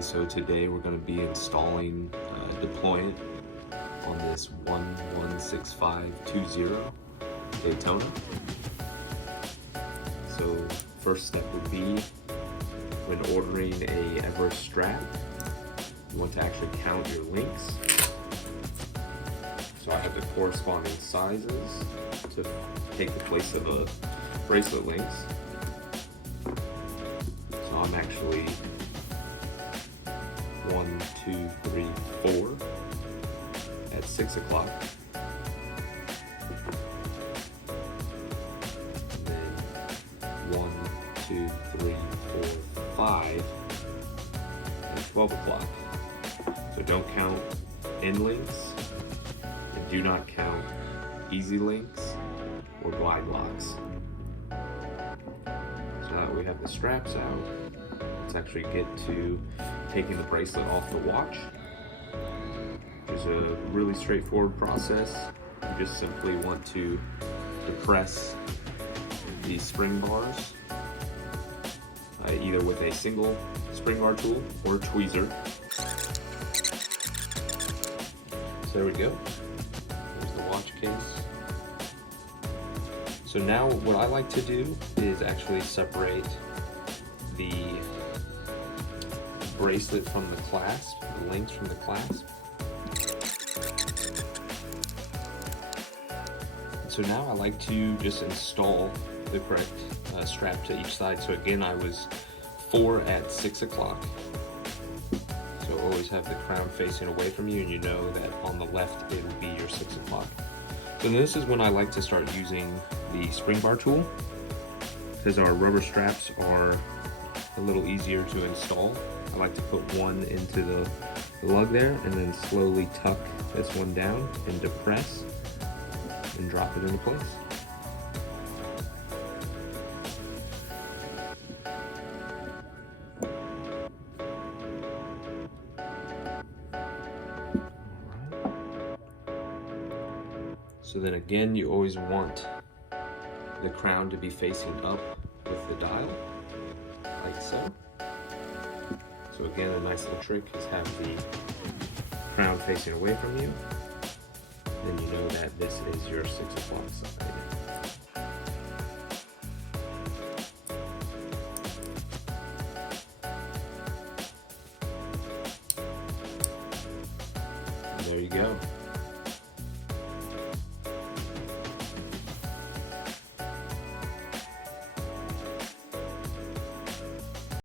Okay, so today we're going to be installing deployant on this 116520 Daytona. So first step would be when ordering a Everest strap, you want to actually count your links. So I have the corresponding sizes to take the place of a bracelet links. So I'm actually 1, 2, 3, 4 at 6 o'clock. And then 1, 2, 3, 4, 5 at 12 o'clock. So don't count end links, and do not count easy links or glide locks. So now that we have the straps out, let's actually get to taking the bracelet off the watch, which is a really straightforward process. You just simply want to depress these spring bars, either with a single spring bar tool or a tweezer. So there we go. There's the watch case. So now what I like to do is actually separate the bracelet from the clasp, the links from the clasp. So now I like to just install the correct strap to each side. So again, I was 4 at 6 o'clock. So always have the crown facing away from you, and you know that on the left it will be your 6 o'clock. So this is when I like to start using the spring bar tool, because our rubber straps are a little easier to install. I like to put one into the lug there and then slowly tuck this one down and depress and drop it into place. So then again, you always want the crown to be facing up with the dial, like so. So again, a nice little trick is have the crown facing away from you. Then you know that this is your 6 o'clock side.